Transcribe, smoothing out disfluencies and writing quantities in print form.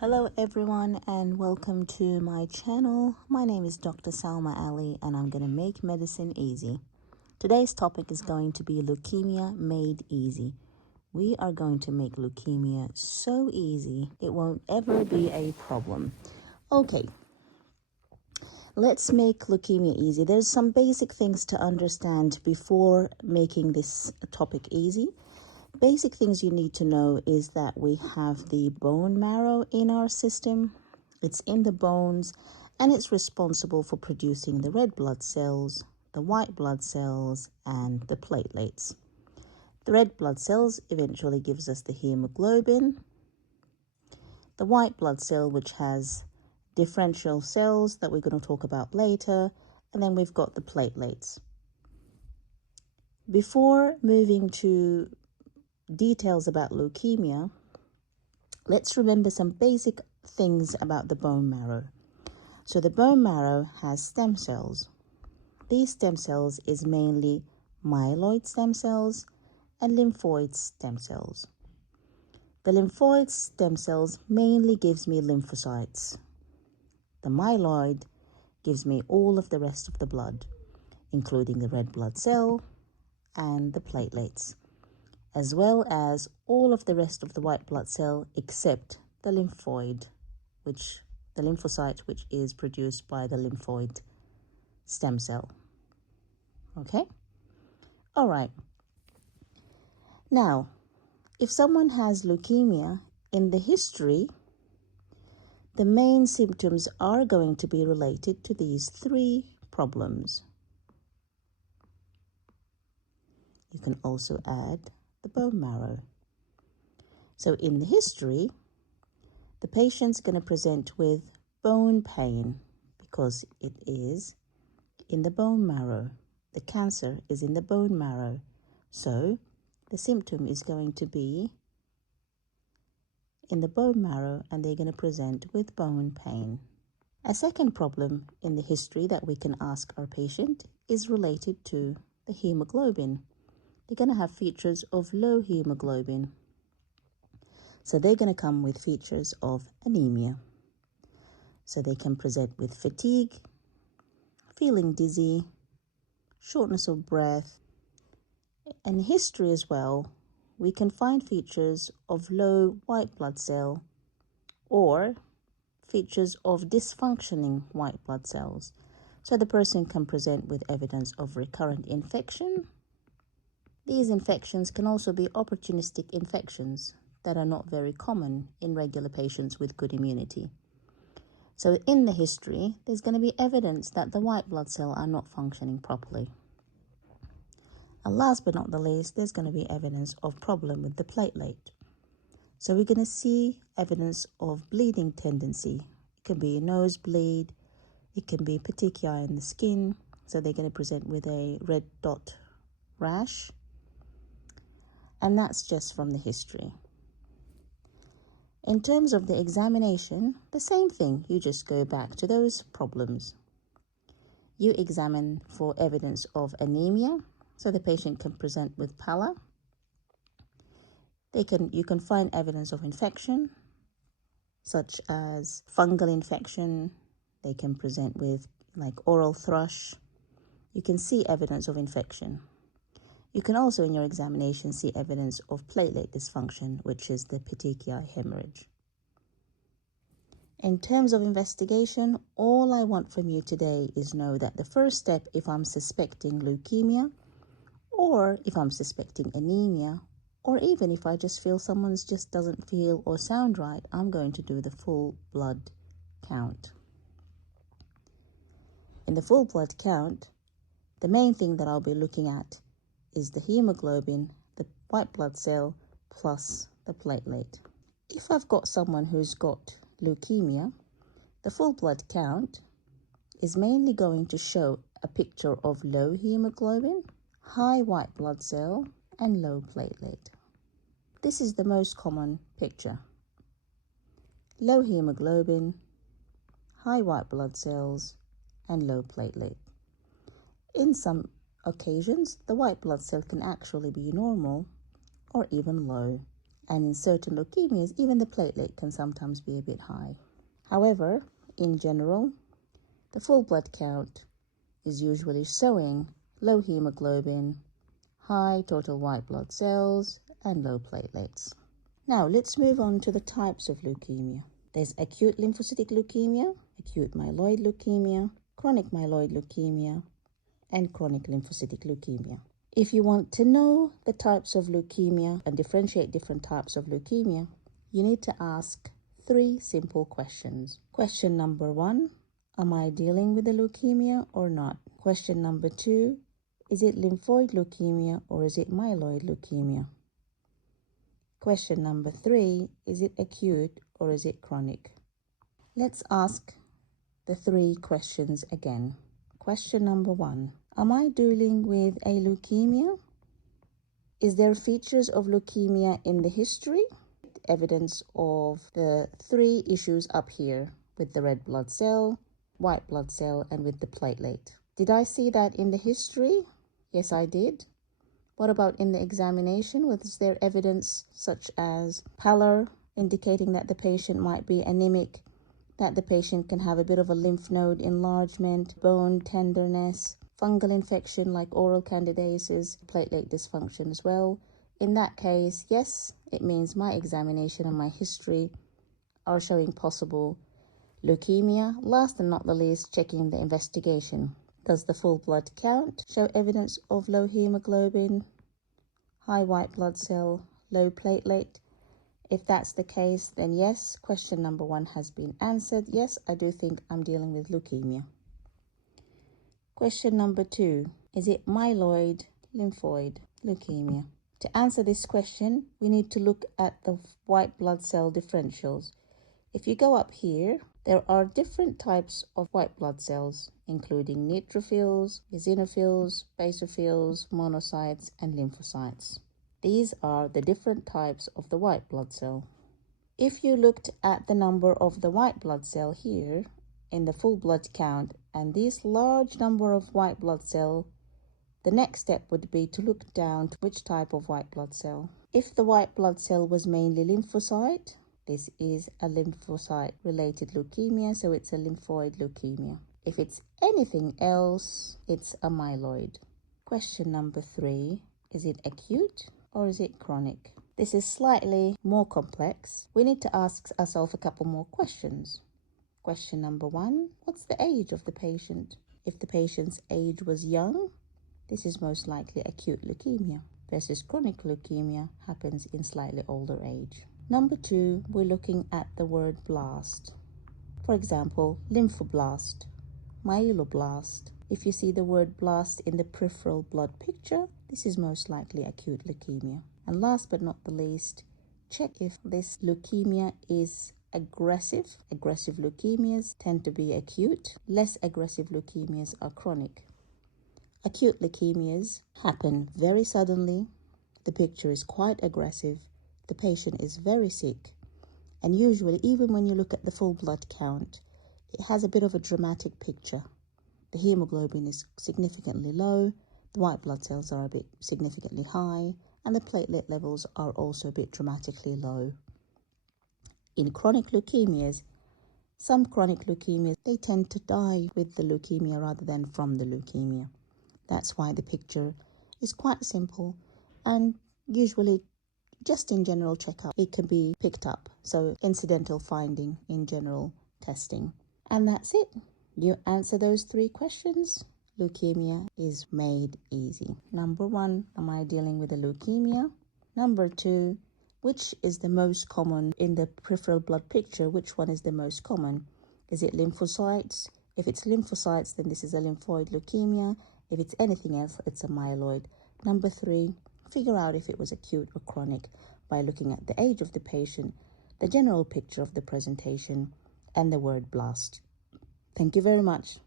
Hello everyone and welcome to my channel. My name is Dr. Salma Ali and I'm going to make medicine easy. Today's topic is going to be leukemia made easy. We are going to make leukemia so easy it won't ever be a problem. Okay, let's make leukemia easy. There's some basic things to understand before making this topic easy. Basic things you need to know is that we have the bone marrow in our system. It's in the bones and it's responsible for producing the red blood cells, the white blood cells, and the platelets. The red blood cells eventually gives us the hemoglobin. The white blood cell, which has differential cells that we're going to talk about later, and then we've got the platelets. Before moving to details about leukemia, let's remember some basic things about the bone marrow. So the bone marrow has stem cells. These stem cells is mainly myeloid stem cells and lymphoid stem cells. The lymphoid stem cells mainly gives me lymphocytes. The myeloid gives me all of the rest of the blood, including the red blood cell and the platelets, as well as all of the rest of the white blood cell except the lymphocyte, which is produced by the lymphoid stem cell. Okay? All right. Now, if someone has leukemia, in the history, the main symptoms are going to be related to these three problems. You can also add the bone marrow. So in the history, the patient's going to present with bone pain because it is in the bone marrow. The cancer is in the bone marrow. So the symptom is going to be in the bone marrow and they're going to present with bone pain. A second problem in the history that we can ask our patient is related to the hemoglobin. They're going to have features of low hemoglobin. So they're going to come with features of anemia. So they can present with fatigue, feeling dizzy, shortness of breath. In history as well, we can find features of low white blood cell or features of dysfunctioning white blood cells. So the person can present with evidence of recurrent infection. These infections can also be opportunistic infections that are not very common in regular patients with good immunity. So in the history, there's going to be evidence that the white blood cell are not functioning properly. And last but not the least, there's going to be evidence of problem with the platelet. So we're going to see evidence of bleeding tendency. It can be a nosebleed, it can be petechiae in the skin. So they're going to present with a red dot rash. And that's just from the history. In terms of the examination, the same thing. You just go back to those problems. You examine for evidence of anemia, so the patient can present with pallor. You can find evidence of infection, such as fungal infection. They can present with like oral thrush. You can see evidence of infection. You can also in your examination see evidence of platelet dysfunction, which is the petechiae hemorrhage. In terms of investigation, all I want from you today is know that the first step, if I'm suspecting leukemia, or if I'm suspecting anemia, or even if I just feel someone's just doesn't feel or sound right, I'm going to do the full blood count. In the full blood count, the main thing that I'll be looking at is the hemoglobin, the white blood cell, plus the platelet. If I've got someone who's got leukemia, the full blood count is mainly going to show a picture of low hemoglobin, high white blood cell, and low platelet. This is the most common picture. Low hemoglobin, high white blood cells, and low platelet. In some occasions, the white blood cell can actually be normal or even low, And in certain leukemias, even the platelet can sometimes be a bit high. However, in general, the full blood count is usually showing low hemoglobin, high total white blood cells, and low platelets. Now, let's move on to the types of leukemia. There's acute lymphocytic leukemia, acute myeloid leukemia, chronic myeloid leukemia, and chronic lymphocytic leukemia. If you want to know the types of leukemia and differentiate different types of leukemia, you need to ask 3 simple questions. Question number 1, am I dealing with a leukemia or not? Question number 2, is it lymphoid leukemia or is it myeloid leukemia? Question number 3, is it acute or is it chronic? Let's ask the 3 questions again. Question number 1, am I dealing with a leukemia? Is there features of leukemia in the history? Evidence of the 3 issues up here with the red blood cell, white blood cell, and with the platelet. Did I see that in the history? Yes, I did. What about in the examination? Was there evidence such as pallor, indicating that the patient might be anemic, that the patient can have a bit of a lymph node enlargement, bone tenderness, fungal infection like oral candidiasis, platelet dysfunction as well? In that case, yes, it means my examination and my history are showing possible leukemia. Last and not the least, checking the investigation. Does the full blood count show evidence of low hemoglobin, high white blood cell, low platelet? If that's the case, then yes, question number 1 has been answered. Yes, I do think I'm dealing with leukemia. Question number 2, is it myeloid, lymphoid leukemia? To answer this question, we need to look at the white blood cell differentials. If you go up here, there are different types of white blood cells, including neutrophils, eosinophils, basophils, monocytes, and lymphocytes. These are the different types of the white blood cell. If you looked at the number of the white blood cell here in the full blood count and this large number of white blood cell, the next step would be to look down to which type of white blood cell. If the white blood cell was mainly lymphocyte, this is a lymphocyte-related leukemia, so it's a lymphoid leukemia. If it's anything else, it's a myeloid. Question number 3, is it acute or is it chronic? This is slightly more complex. We need to ask ourselves a couple more questions. Question number 1, what's the age of the patient? If the patient's age was young, this is most likely acute leukemia, versus chronic leukemia happens in slightly older age. Number 2, we're looking at the word blast. For example, lymphoblast, myeloblast. If you see the word blast in the peripheral blood picture, this is most likely acute leukemia. And last but not the least, check if this leukemia is aggressive. Aggressive leukemias tend to be acute. Less aggressive leukemias are chronic. Acute leukemias happen very suddenly. The picture is quite aggressive. The patient is very sick. And usually, even when you look at the full blood count, it has a bit of a dramatic picture. The hemoglobin is significantly low, the white blood cells are a bit significantly high, and the platelet levels are also a bit dramatically low. In chronic leukemias, some chronic leukemias, they tend to die with the leukemia rather than from the leukemia. That's why the picture is quite simple, and usually just in general checkup, it can be picked up. So incidental finding in general testing. And that's it. You answer those 3 questions, leukemia is made easy. Number 1, am I dealing with a leukemia? Number 2, which is the most common in the peripheral blood picture? Which one is the most common? Is it lymphocytes? If it's lymphocytes, then this is a lymphoid leukemia. If it's anything else, it's a myeloid. Number 3, figure out if it was acute or chronic by looking at the age of the patient, the general picture of the presentation, and the word blast. Thank you very much.